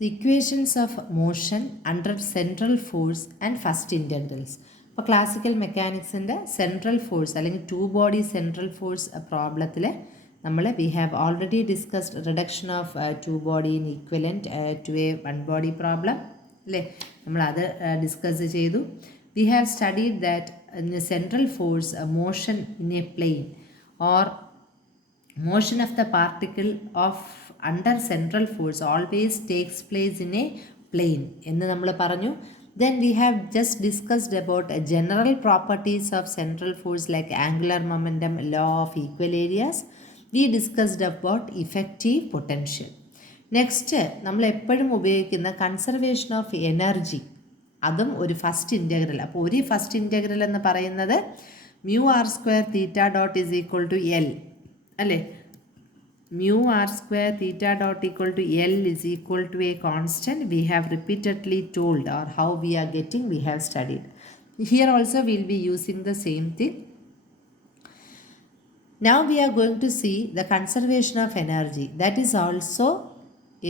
The equations of motion under central force and first integrals. ഇപ്പോൾ classical മെക്കാനിക്സിൻ്റെ central force അല്ലെങ്കിൽ two body central force പ്രോബ്ലത്തിൽ നമ്മൾ we have already discussed reduction of two body in equivalent to a one body problem അല്ലേ, നമ്മളത് discuss ചെയ്തു. We have studied that in a central force motion in a plane or motion of the particle of under central force always takes place in a plane എന്ന് നമ്മൾ പറഞ്ഞു. Then we have just discussed about general properties of central force like angular momentum, law of equal areas. We discussed about effective potential. Next നമ്മൾ എപ്പോഴും ഉപയോഗിക്കുന്ന conservation of energy, അതും ഒരു first integral. അപ്പോൾ ഒരു ഫസ്റ്റ് ഇൻറ്റഗ്രൽ എന്ന് പറയുന്നത് mu R square theta dot is equal to L അല്ലേ. Mu R square theta dot equal to L is equal to a constant. We have repeatedly told or how we are getting we have studied. Here also will be using the same thing. Now we are going to see the conservation of energy. That is also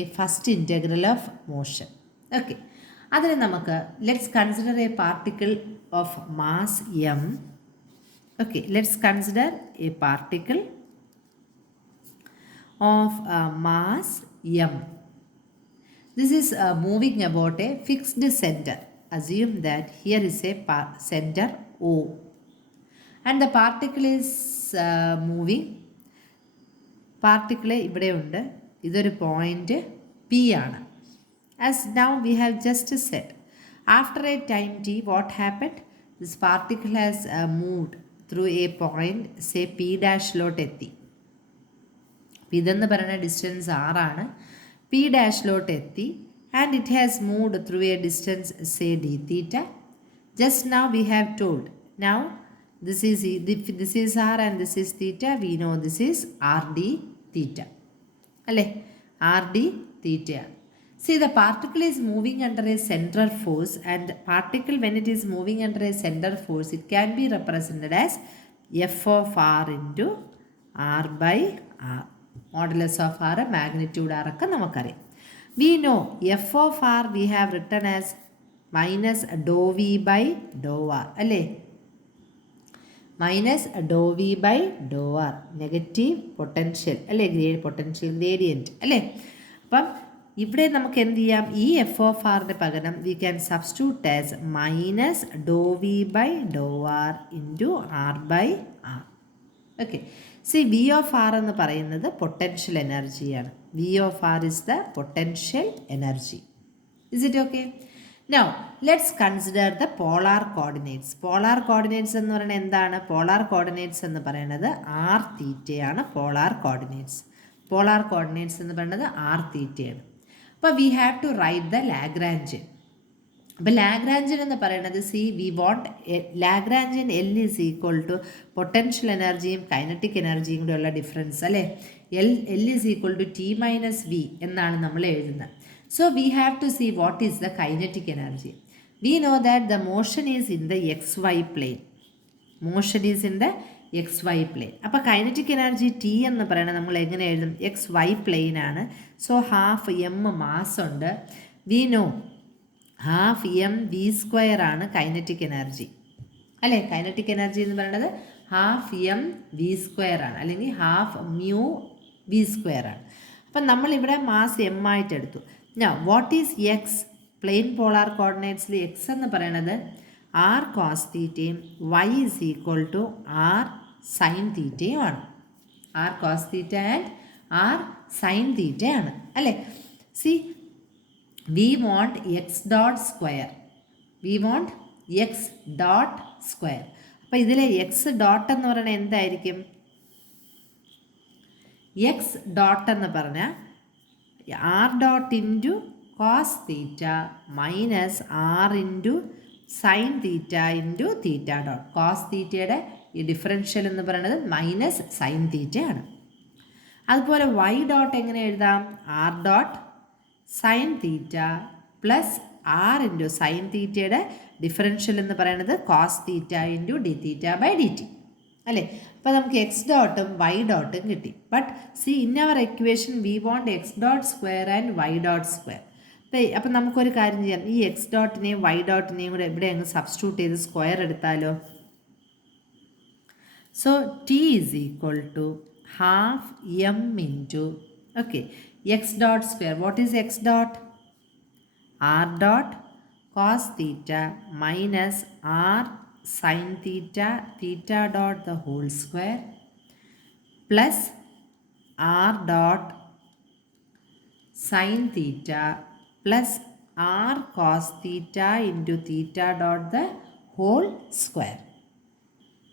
a first integral of motion. Okay. അതിന് നമുക്ക് let's consider A particle of mass M. Okay, let's consider a particle of mass m. This is moving about a fixed center. Assume that here is a center O and the particle is moving. Particle ഇവിടെ ഉണ്ട്, ഇതൊരു point P ആണ്. As now we have just said, after a time t, what happened? This particle has moved through a point, say P ഡാഷിലോട്ട് എത്തി. ഇതെന്ന് പറയുന്ന distance r ആണ്. P ഡാഷിലോട്ട് എത്തി and it has moved through a distance say d theta. Just now we have told, now this is r and this is theta. We know this is rd theta അല്ലേ, rd theta. See, the particle is moving under a central force, and particle when it is moving under a central force, it can be represented as f of r into r by r. Modulus of r, magnitude r ഒക്കെ നമുക്കറിയാം. We know f of r we have written as minus dou v by dou r അല്ലേ, minus do V by do R, negative potential അല്ലേ, potential gradient അല്ലേ. അപ്പം ഇവിടെ നമുക്ക് എന്ത് ചെയ്യാം, ഈ എഫ് ഓഫ് ആറിന് പകരം we can substitute as minus do V by do R into R by R. Okay, see V of R എന്ന് പറയുന്നത് പൊട്ടൻഷ്യൽ എനർജിയാണ്. V of R is the potential energy. Is it okay? Now let's consider the polar coordinates. Polar coordinates എന്ന് പറയുന്നത് എന്താണ്? Polar coordinates എന്ന് പറയുന്നത് R തീറ്റയാണ്. Polar coordinates എന്ന് പറയുന്നത് ആർ തീറ്റയാണ്. അപ്പോൾ we have to write the Lagrangian. അപ്പോൾ ലാഗ്രാഞ്ചിയൻ എന്ന് പറയുന്നത് we want Lagrangian L is equal to potential എനർജിയും കൈനറ്റിക് എനർജിയും കൂടെ ഉള്ള ഡിഫറൻസ് അല്ലേ. L is equal to T minus V എന്നാണ് നമ്മൾ എഴുതുന്നത്. So we have to see what is the kinetic energy. We know that the motion is in the xy plane. അപ്പോൾ kinetic energy T എന്ന് പറയുന്നത് നമ്മൾ എങ്ങനെ എഴുതും? XY പ്ലെയിൻ ആണ്. സോ ഹാഫ് എം മാസ് ഉണ്ട്. We know half M V square ആണ് kinetic energy അല്ലേ. കൈനറ്റിക് എനർജി എന്ന് പറയുന്നത് ഹാഫ് എം വി സ്ക്വയർ ആണ്, അല്ലെങ്കിൽ ഹാഫ് മ്യൂ വി സ്ക്വയർ ആണ്. അപ്പം നമ്മളിവിടെ മാസ് എം ആയിട്ട് എടുത്തു. Now what is x? Plain polar കോർഡിനേറ്റ്സിൽ x എന്ന് പറയുന്നത് r cos തീറ്റയും y is equal to r sin തീറ്റയും ആണ്. r cos theta and r sin തീറ്റയാണ് അല്ലേ. C we want x dot square. അപ്പോൾ ഇതിലെ x ഡോട്ട് എന്ന് പറയുന്നത് എന്തായിരിക്കും? x ഡോട്ട് എന്ന് പറഞ്ഞാൽ R dot into cos theta minus R into sine theta into theta dot. Cos തീറ്റയുടെ ഈ ഡിഫറൻഷ്യൽ എന്ന് പറയുന്നത് മൈനസ് സൈൻ തീറ്റയാണ്. അതുപോലെ വൈ ഡോട്ട് എങ്ങനെ എഴുതാം? R dot sine theta plus R into sine തീറ്റയുടെ ഡിഫറൻഷ്യൽ എന്ന് പറയുന്നത് cos theta into D theta by D T അല്ലേ. അപ്പോൾ നമുക്ക് എക്സ് ഡോട്ടും വൈ ഡോട്ടും കിട്ടി. But see in our equation we want X dot square and Y dot square. അപ്പം നമുക്കൊരു കാര്യം ചെയ്യാം, ഈ എക്സ് ഡോട്ടിനെയും വൈ ഡോട്ടിനെയും കൂടെ ഇവിടെ അങ്ങ് സബ്സ്റ്റിറ്റ്യൂട്ട് ചെയ്ത് സ്ക്വയർ എടുത്താലോ. So T is equal to half M into X dot square. What is X dot? R dot cos theta minus r sin theta theta dot the whole square plus r dot sin theta plus r cos theta into theta dot the whole square.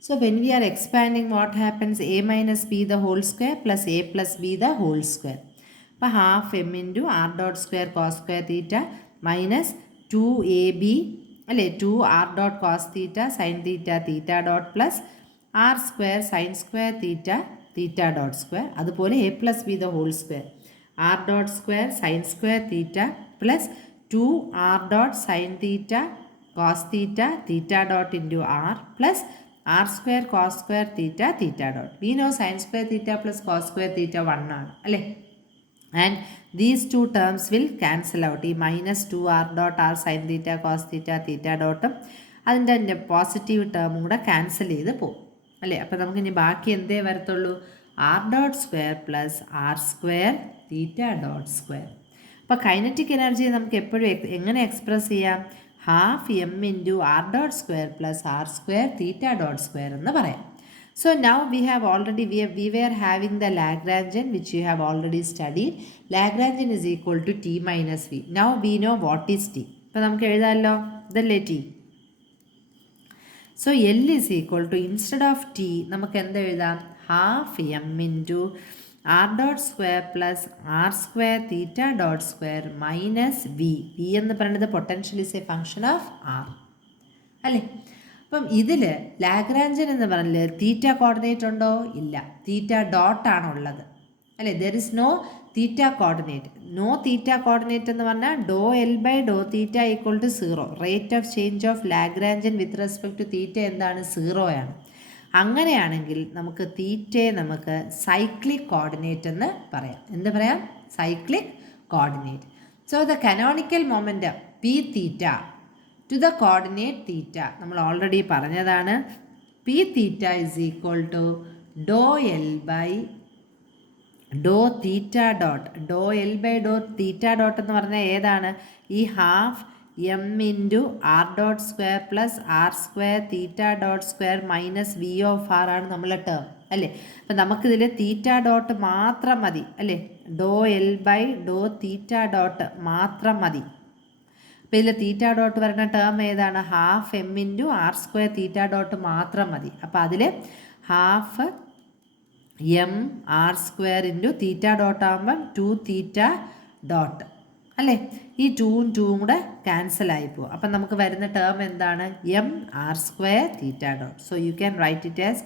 So when we are expanding, what happens? A minus b the whole square plus a plus b the whole square. അപ്പോൾ half M into R dot square cos square theta minus 2ab അല്ലേ, 2r dot cos theta sine theta theta dot plus R square sine square theta theta dot square, അതുപോലെ A plus B the whole square R dot square sine square theta plus 2r dot sine theta cos theta theta dot into R plus R square cos square theta theta dot. We know sine square theta plus cos square തീറ്റ 1 ആണ് അല്ലേ. And these two terms will cancel out. ഈ minus 2r dot R sine theta cos theta theta ഡോട്ടും അതിൻ്റെ positive ടേമും കൂടെ cancel ചെയ്ത് പോകും അല്ലേ. അപ്പോൾ നമുക്കിനി ബാക്കി എന്തേ വരത്തുള്ളൂ? R dot square plus R square theta dot square. അപ്പോൾ കൈനറ്റിക് എനർജി നമുക്ക് എപ്പോഴും എങ്ങനെ എക്സ്പ്രസ് ചെയ്യാം? Half M into R dot square plus R square theta dot square എന്ന് പറയാം. So now we have already, we were having the Lagrangian which you have already studied. Lagrangian is equal to t minus v. Now we know what is t. അപ്പോൾ നമുക്ക് എഴുതാമല്ലോ, ഇതല്ലേ t. So L is equal to, instead of t നമുക്ക് എന്ത് എഴുതാം? Half M into R dot square plus R square theta dot square minus V. V എന്ന് പറയുന്നത് potential is a function of R അല്ലേ. അപ്പം ഇതിൽ ലാഗ്രാഞ്ചൻ എന്ന് പറഞ്ഞാൽ തീറ്റ കോർഡിനേറ്റ് ഉണ്ടോ? ഇല്ല, തീറ്റ ഡോട്ടാണുള്ളത് അല്ലേ. There is no theta coordinate. No theta coordinate എന്ന് പറഞ്ഞാൽ do L by do theta equal to 0. Rate of change of Lagrangian with respect to theta എന്താണ്? 0 ആണ്. അങ്ങനെയാണെങ്കിൽ നമുക്ക് തീറ്റയെ നമുക്ക് സൈക്ലിക് കോർഡിനേറ്റ് എന്ന് പറയാം. എന്ത് പറയാം? Cyclic coordinate. So the canonical momentum P theta to the coordinate theta നമ്മൾ ഓൾറെഡി പറഞ്ഞതാണ്. P theta is equal to do L by do theta dot. Do L by do theta dot എന്ന് പറഞ്ഞാൽ ഏതാണ്? ഈ half M into R dot square plus R square theta dot square minus V of R ആണ് നമ്മളെ term അല്ലേ. അപ്പം നമുക്കിതിൽ തീറ്റ dot മാത്രം മതി അല്ലേ. Do L by do theta dot മാത്രം മതി. അപ്പോൾ ഇതിൽ തീറ്റ ഡോട്ട് വരുന്ന ടേം ഏതാണ്? Half M into R square theta dot മാത്രം മതി. അപ്പോൾ അതിൽ half M R square into theta dot ആകുമ്പം 2 തീറ്റ ഡോട്ട് അല്ലേ. ഈ 2ഉം 2ഉം കൂടെ ക്യാൻസലായി പോകും. അപ്പം നമുക്ക് വരുന്ന ടേം എന്താണ്? M R square theta dot. So you can write it as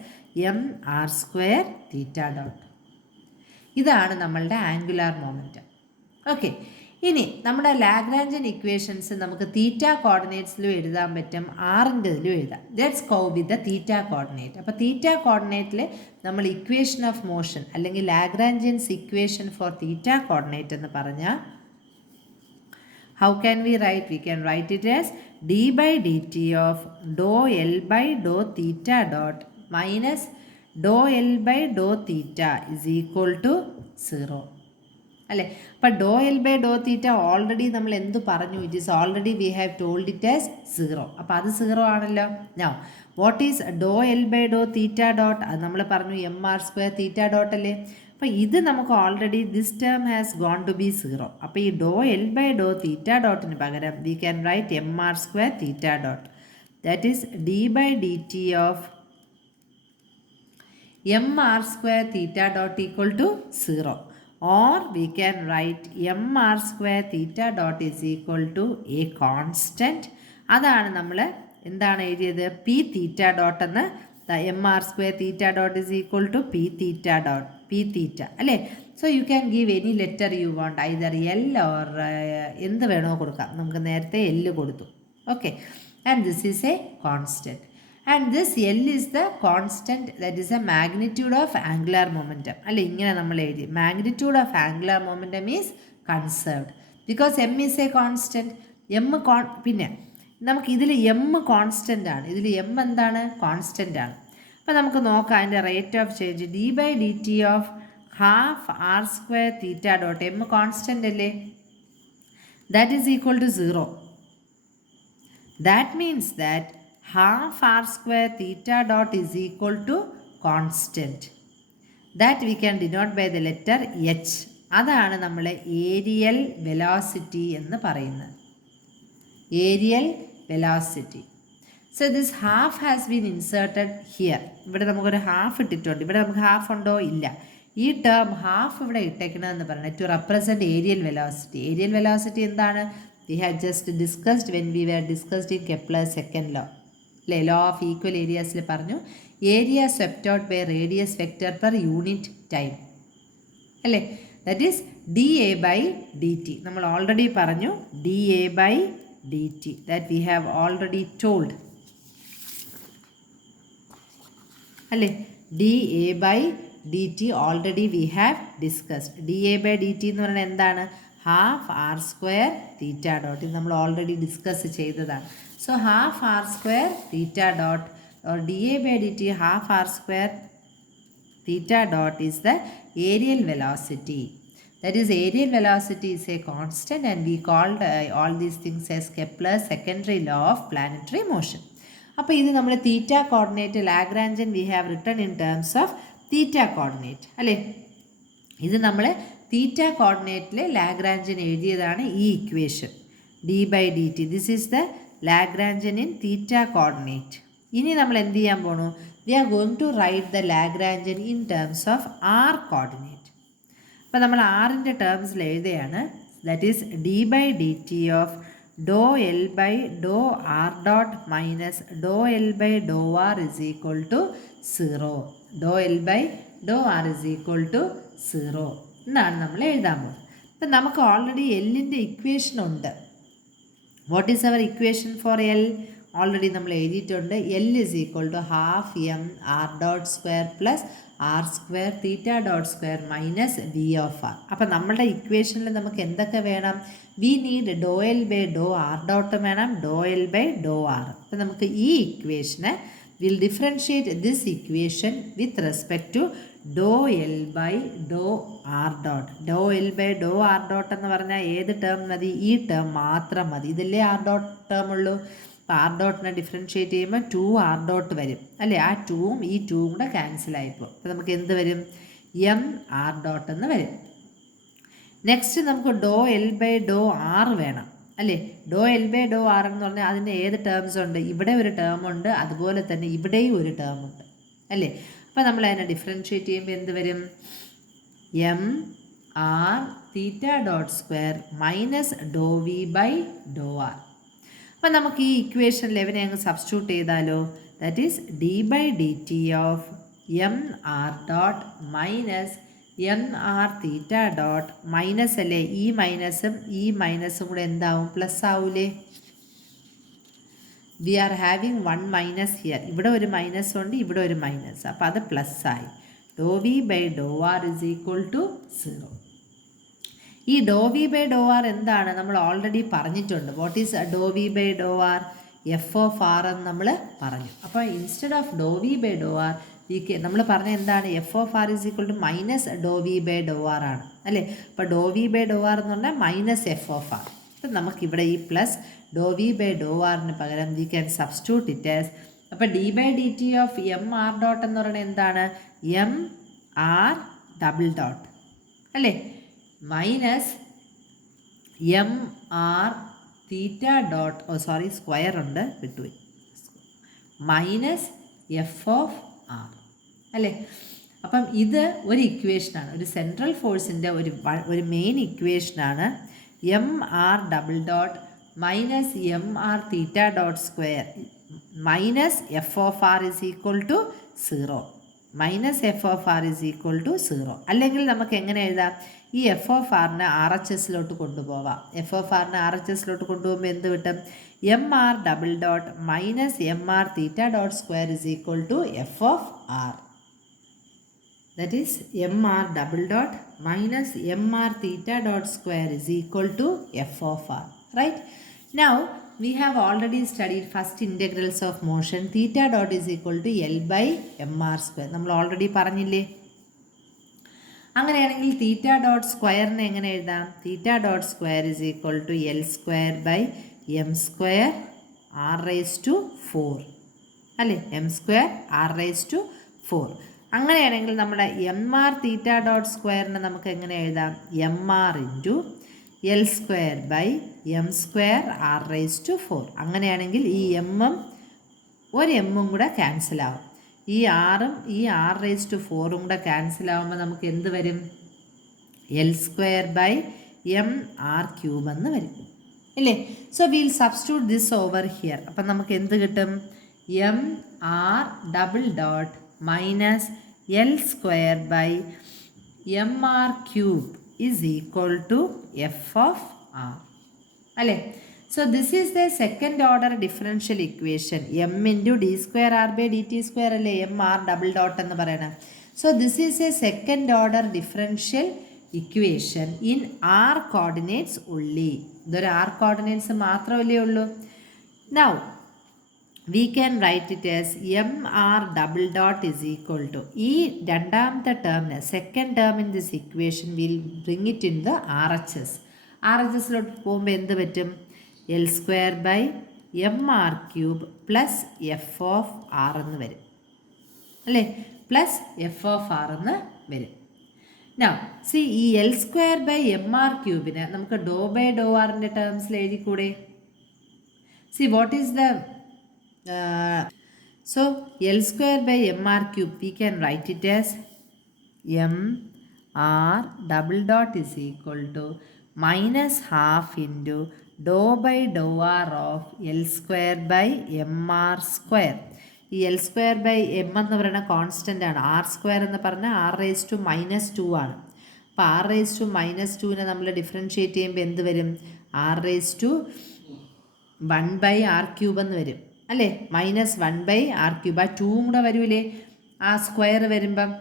M R square theta dot. ഇതാണ് നമ്മളുടെ ആംഗുലാർ മൊമെൻറ്റം. ഓക്കെ, ഇനി നമ്മുടെ ലാഗ്രാഞ്ചൻ ഇക്വേഷൻസ് നമുക്ക് തീറ്റ കോർഡിനേറ്റ്സിലും എഴുതാൻ പറ്റും, ആറിൻ്റെ ഇതിലും എഴുതാം. Let's go with the theta coordinate. അപ്പോൾ തീറ്റ കോർഡിനേറ്റിൽ നമ്മൾ ഇക്വേഷൻ ഓഫ് മോഷൻ അല്ലെങ്കിൽ ലാഗ്രാഞ്ചിയൻസ് ഇക്വേഷൻ ഫോർ തീറ്റ കോർഡിനേറ്റ് എന്ന് പറഞ്ഞാൽ how can we write? We can write it as d by dt of dou L by dou theta dot minus dou L by dou theta is equal to 0. അല്ലേ. അപ്പോൾ do L by do theta already നമ്മൾ എന്ത് പറഞ്ഞു? It is already we have told it as 0. അപ്പോൾ അത് 0 ആണല്ലോ. Now what is do L by do theta dot? അത് നമ്മൾ പറഞ്ഞു M R square theta dot അല്ലേ. അപ്പോൾ ഇത് നമുക്ക് already this term has gone to be 0. അപ്പോൾ ഈ ഡോ എൽ ബൈ ഡോ തീറ്റ ഡോട്ടിന് പകരം we can write M R square theta dot. That is D by D T of M R square theta dot equal to 0. Or we can write m r square theta dot is equal to a constant. അതാണ് നമ്മൾ എന്താണ് എഴുതിയത്? P theta dot എന്ന്. M R square theta dot is equal to P theta dot P theta അല്ലേ. So you can give any letter you want, either L or എന്ത് വേണോ കൊടുക്കാം. നമുക്ക് നേരത്തെ എൽ കൊടുത്തു. Okay, and this is a constant. And this L is the constant, that is a magnitude of angular momentum. അല്ലെ, ഇങ്ങനെ നമ്മൾ എഴുതി. Magnitude of angular momentum is conserved. Because M is a constant. പിന്നെ നമുക്ക് ഇതിൽ M constant ആണ്, ഇതിൽ M എന്താണ്, കോൺസ്റ്റൻ്റ് ആണ്. അപ്പോൾ നമുക്ക് നോക്കാം അതിൻ്റെ rate of change. D by D T of half R square theta dot, M constant അല്ലേ, that is equal to 0. That means that half R square theta dot is equal to constant. That we can denote by the letter H. അതാണ് നമ്മൾ areal velocity എന്ന് പറയുന്നത്, areal velocity. So this half has been inserted here. ഇവിടെ നമുക്കൊരു half ഇട്ടിട്ടുണ്ട്, ഇവിടെ നമുക്ക് half ഉണ്ടോ, ഇല്ല. ഈ ടേം ഹാഫ് ഇവിടെ ഇട്ടേക്കണമെന്ന് പറയുന്നത് to represent areal velocity. Areal velocity എന്താണ്, we have just discussed when we were discussed in Kepler's second law, അല്ലേ, ലോ ഓഫ് ഈക്വൽ ഏരിയാസിൽ പറഞ്ഞു area swept out by radius vector per unit time, അല്ലേ, that is D A by D T. നമ്മൾ already പറഞ്ഞു D A by D T, that we have already told, അല്ലേ, D A by D T already we have discussed. D A by D T എന്ന് പറയുന്നത് എന്താണ്, half R square theta dot. ഇത് നമ്മൾ already discuss ചെയ്തതാണ്. So half R square theta dot or dA by dt half r square theta dot is the aerial velocity. That is, aerial velocity is a constant, and we called all these things as Kepler's secondary law of planetary motion. അപ്പോൾ ഇത് നമ്മൾ theta coordinate Lagrangian we have written in terms of theta coordinate, അല്ലേ. ഇത് നമ്മൾ theta കോർഡിനേറ്റിൽ Lagrangian എഴുതിയതാണ് ഈ equation D by D T. This is the Lagrangian in theta coordinate. ഇനി നമ്മൾ എന്ത് ചെയ്യാൻ പോണു, we are going to write the Lagrangian in terms of R coordinate. അപ്പോൾ നമ്മൾ ആറിൻ്റെ ടേംസിൽ എഴുതുകയാണ്, that is D by D T of do L by do R dot minus do L by do R is equal to 0. Do L by do R is equal to 0 എന്നാണ് നമ്മൾ എഴുതാൻ പോകുന്നത്. അപ്പം നമുക്ക് ഓൾറെഡി എല്ലിൻ്റെ equation ഉണ്ട്. What is our equation for L? Already നമ്മൾ എഴുതിയിട്ടുണ്ട്. L is equal to half M R dot square plus R square theta dot square minus V of R. അപ്പം നമ്മുടെ ഇക്വേഷനിൽ നമുക്ക് എന്തൊക്കെ വേണം? We need do L by do R dot വേണം, do L by do R. അപ്പം നമുക്ക് ഈ ഇക്വേഷനെ will differentiate this equation with respect to do L by do R dot. Do L by do R dot എന്ന് പറഞ്ഞാൽ ഏത് term മതി? ഈ ടേം മാത്രം മതി. ഇതില്ലേ ആർ ഡോട്ട് ടേം ഉള്ളൂ. അപ്പോൾ ആർ ഡോട്ടിനെ ഡിഫറൻഷിയേറ്റ് ചെയ്യുമ്പോൾ 2 ആർ ഡോട്ട് വരും, അല്ലേ. ആ 2ഉം ഈ 2ഉം കൂടെ ക്യാൻസലായിപ്പോൾ അപ്പോൾ നമുക്ക് എന്ത് വരും? എം ആർ ഡോട്ട് എന്ന് വരും. നെക്സ്റ്റ് നമുക്ക് ഡോ എൽ ബൈ ഡോ ആർ വേണം, അല്ലേ. Do L by do R എന്ന് പറഞ്ഞാൽ അതിന് ഏത് ടേംസ് ഉണ്ട്? ഇവിടെ ഒരു ടേം ഉണ്ട്, അതുപോലെ തന്നെ ഇവിടെയും ഒരു ടേം ഉണ്ട്, അല്ലേ. അപ്പോൾ നമ്മൾ അതിനെ ഡിഫറൻഷിയേറ്റ് ചെയ്യുമ്പോൾ എന്ത് വരും? M R theta dot square minus do V by do R. അപ്പോൾ നമുക്ക് ഈ ഇക്വേഷനിൽ ഇവനെ അങ്ങ് സബ്സ്റ്റിറ്റ്യൂട്ട് ചെയ്താലോ? That is D by D T of M R dot minus M R theta dot minus, അല്ലേ, ഈ മൈനസും കൂടെ എന്താവും? പ്ലസ് ആവൂലേ? We are having 1 minus here. ഇവിടെ ഒരു മൈനസ് ഉണ്ട്, ഇവിടെ ഒരു മൈനസ്, അപ്പോൾ അത് പ്ലസ് ആയി. Do V by do R is equal to 0. ഈ do V by do R എന്താണ്? നമ്മൾ ഓൾറെഡി പറഞ്ഞിട്ടുണ്ട്. What is do V by do R? F of R എന്ന് നമ്മൾ പറഞ്ഞു. അപ്പോൾ instead of do V by do R നമ്മൾ പറഞ്ഞ എന്താണ്? F of R is equal to minus do V by do R ആണ്, അല്ലേ. അപ്പോൾ do V by do R എന്ന് പറഞ്ഞാൽ മൈനസ് എഫ് ഓഫ് ആർ. അപ്പം നമുക്കിവിടെ ഈ plus do V by do ആറിന് പകരം we can substitute it as. അപ്പോൾ D by D T of M R dot എന്ന് പറയുന്നത് എന്താണ്? എം ആർ ഡബിൾ ഡോട്ട്, അല്ലേ, minus M R theta dot, square ഉണ്ട്, വിട്ടുപോയി, മൈനസ് എഫ് ഓഫ് ആർ, അല്ലേ. അപ്പം ഇത് ഒരു ഇക്വേഷനാണ്, ഒരു സെൻട്രൽ ഫോഴ്സിൻ്റെ ഒരു മെയിൻ ഇക്വേഷനാണ്. M R double dot minus M R theta dot square minus F of R is equal to 0. Minus F of R is equal to 0. അല്ലെങ്കിൽ നമുക്ക് എങ്ങനെ എഴുതാം? ഈ എഫ് ഓഫ് ആറിനെ ആർ എച്ച് എസിലോട്ട് കൊണ്ടുപോവാം. എഫ് ഓഫ് ആറിനെ ആർ എച്ച് എസിലോട്ട് കൊണ്ടുപോകുമ്പോൾ എന്ത് കിട്ടും? M R double dot minus M R theta dot square is equal to F of R. That is M R double dot minus mr theta dot square is equal to f of r, right? Now we have already studied first integrals of motion. Theta dot is equal to L by mr square. നമ്മൾ already പറഞ്ഞില്ലേ? അങ്ങനെയാണെങ്കിൽ theta dot സ്ക്വയറിനെ എങ്ങനെ എഴുതാം? Theta dot square is equal to L square by M square R raise to 4 അല്ലേ? M square R raise to 4. അങ്ങനെയാണെങ്കിൽ നമ്മുടെ M R theta dot സ്ക്വയറിനെ നമുക്ക് എങ്ങനെ എഴുതാം? M R into L square by M square R raise to 4. അങ്ങനെയാണെങ്കിൽ ഈ എമ്മും ഒരു എമ്മും കൂടെ ക്യാൻസലാവും. ഈ ആറും ഈ ആർ റേസ് ടു 4ഉം കൂടെ ക്യാൻസലാവുമ്പോൾ നമുക്ക് എന്ത് വരും? L square by M R cube എന്ന് വരും, ഇല്ലേ? So will substitute this over here. അപ്പം നമുക്ക് എന്ത് കിട്ടും? M R double dot minus L square by M R cube is equal to F of R, അല്ലേ? So this is the second order differential equation. M into d square r by dt square അല്ലേ m r double dot എന്ന് പറയണം. So this is a second order differential equation in r coordinates only. ഇതൊരു r coordinates മാത്രമല്ലേ ഉള്ളൂ. Now we can write it as m r double dot is equal to ഈ രണ്ടാമത്തെ ടേമിന് second term in this equation will bring it in the RHS. RHSലോട്ട് പോകുമ്പോൾ എന്ത് പറ്റും? L square by M R cube plus F of R എന്ന് വരും, അല്ലേ? പ്ലസ് എഫ് ഓഫ് ആർ എന്ന് വരും. നൗ സി ഈ L square by M R ക്യൂബിന് നമുക്ക് ഡോ ബൈ ഡോ ആറിൻ്റെ ടേംസിൽ എഴുതിക്കൂടെ? See what is the so L square by M R cube we can write it as M R double dot is equal to minus half into do by do R of L square by M R square. ഈ L square by M എന്ന് പറയുന്ന constant ആണ്. R square എന്ന് പറഞ്ഞാൽ R raise to minus 2 ആണ്. അപ്പോൾ R raise to minus 2നെ നമ്മൾ ഡിഫറൻഷ്യേറ്റ് ചെയ്യുമ്പോൾ എന്ത് വരും? R raise to 1 by R cube എന്ന് വരും, അല്ലേ? Minus 1 by R cube. ആ 2ഉം കൂടെ വരൂലേ ആ സ്ക്വയർ വരുമ്പം,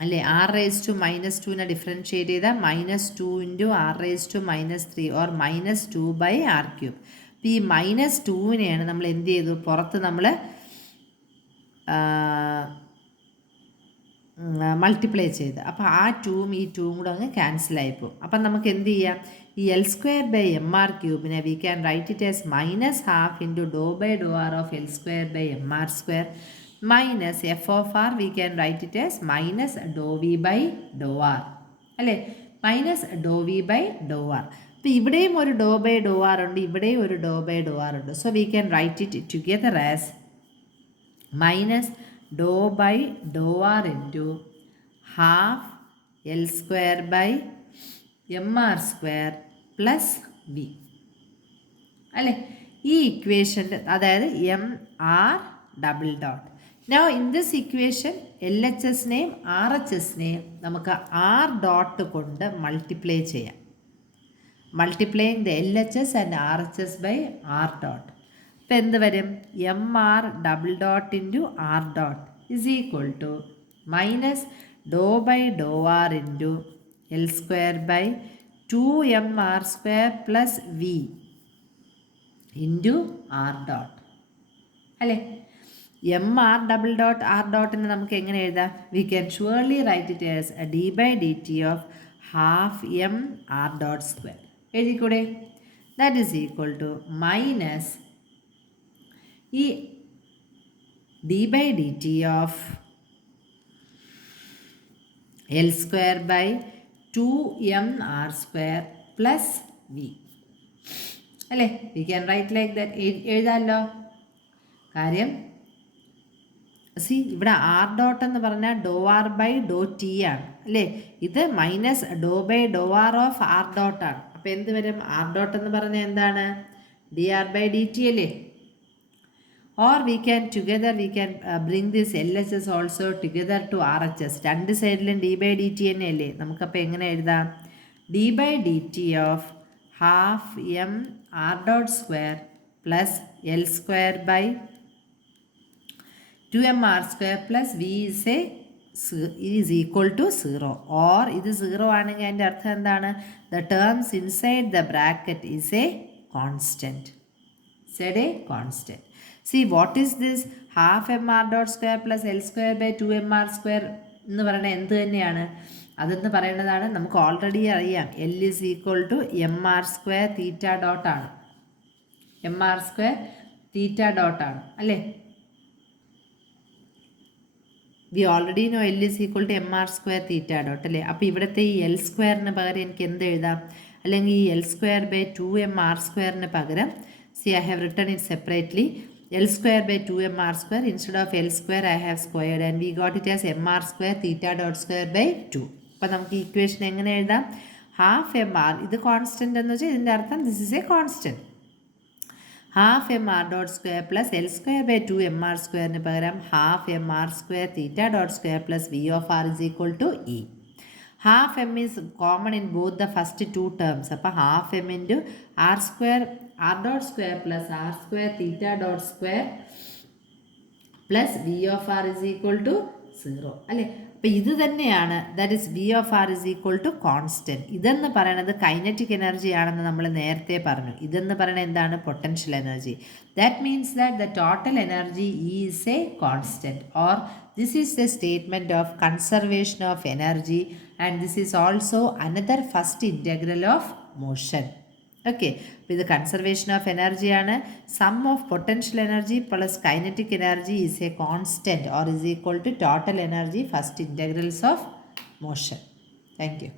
അല്ലേ? ആർ റേസ് ടു മൈനസ് 2നെ ഡിഫറൻഷ്യേറ്റ് ചെയ്താൽ minus 2 into R raise to minus 3 or minus 2 by R cube. അപ്പോൾ ഈ മൈനസ് 2നെയാണ് നമ്മൾ എന്ത് ചെയ്തു? പുറത്ത് നമ്മൾ മൾട്ടിപ്ലൈ ചെയ്ത്. അപ്പോൾ ആ 2ഉം ഈ 2ഉം കൂടെ അങ്ങ് ക്യാൻസലായിപ്പോവും. അപ്പം നമുക്ക് എന്ത് ചെയ്യാം? ഈ L square by M R ക്യൂബിനെ we can write it as minus half into do by do R of L square by M R square minus F of R we can write it as minus do V by do R, അല്ലേ? Minus do V by do R. അപ്പോൾ ഇവിടെയും ഒരു do by do R ഉണ്ട്, ഇവിടെയും ഒരു do by do R ഉണ്ട്. So we can write it together as minus do by do R into half L square by M R square plus B, അല്ലേ? ഈ ഇക്വേഷൻ്റെ അതായത് M R double dot. Now in this equation L H എസിനെയും R H എസിനെയും നമുക്ക് R dot കൊണ്ട് multiply ചെയ്യാം. Multiplying the L H S and R H S by R dot. ഇപ്പം എന്ത് വരും? M R double dot into R dot is equal to minus do by do R into L square by 2mr square plus V into R dot, അല്ലേ? M R double dot R ഡോട്ടിന് നമുക്ക് എങ്ങനെ എഴുതാം? We can surely write it as D by D T of half M R dot square. എഴുതിക്കൂടെ? That is equal to minus ഈ D by D T of L square by 2mr square plus V, അല്ലേ? We can write like that. എഴുതാമല്ലോ. കാര്യം see ഇവിടെ R dot എന്ന് പറഞ്ഞാൽ do R by do T ആണ്, അല്ലേ? ഇത് minus do by do R of R ഡോട്ടാണ്. അപ്പോൾ എന്ത് വരും? ആർ ഡോട്ട് എന്ന് പറഞ്ഞാൽ എന്താണ്? D R by D T അല്ലേ? or we can together we can bring this LHS also together to RHS. രണ്ട് സൈഡിലും ഡി ബൈ ഡി ടി തന്നെ അല്ലേ? നമുക്കപ്പോൾ എങ്ങനെ എഴുതാം? D by D T of half M R dot square plus L square by 2mr square plus V is a is equal to 0, or ഇത് 0 ആണെങ്കിൽ അതിൻ്റെ അർത്ഥം എന്താണ്? The terms inside the bracket is a constant. Said a constant. See, what is this? Half mr dot square plus L square by 2mr square എന്ന് പറയുന്നത് എന്ത് തന്നെയാണ്? അതെന്ന് പറയുന്നതാണ് നമുക്ക് ഓൾറെഡി അറിയാം, L is equal to mr square theta dot ആണ്. mr square തീറ്റ dot ആണ് അല്ലേ? We already know L is equal to mr square theta dot അല്ലേ? അപ്പോൾ ഇവിടുത്തെ ഈ L സ്ക്വയറിന് പകരം എനിക്ക് എന്ത് എഴുതാം? അല്ലെങ്കിൽ ഈ L square by 2mr സ്ക്വയറിന് പകരം, see, I have written it separately. L square by 2mr square, instead of L square I have squared, and we got it as mr square theta dot square by 2. അപ്പോൾ നമുക്ക് equation എങ്ങനെ എഴുതാം? Half mr, ഇത് constant എന്ന് വെച്ചാൽ ഇതിൻ്റെ അർത്ഥം this is a constant. Half mr dot square plus L square by 2mr സ്ക്വയറിന് പകരം half mr square theta dot square plus V of R is equal to E. Half M is common in both the first two terms. അപ്പോൾ half M into R square R dot square plus R square theta dot square plus V of R is equal to 0 അല്ലേ? അപ്പോൾ ഇത് തന്നെയാണ്, that is V of R is equal to constant. ഇതെന്ന് പറയുന്നത് kinetic energy ആണെന്ന് നമ്മൾ നേരത്തെ പറഞ്ഞു. ഇതെന്ന് പറയുന്നത് എന്താണ്? Potential energy. That means that the total energy is a constant, or this is the statement of conservation of energy, and this is also another first integral of motion. Okay, അപ്പോൾ ഇത് conservation of energy ആണ്. Sum of potential energy plus kinetic energy is a constant, or is equal to total energy first integrals of motion. Thank U.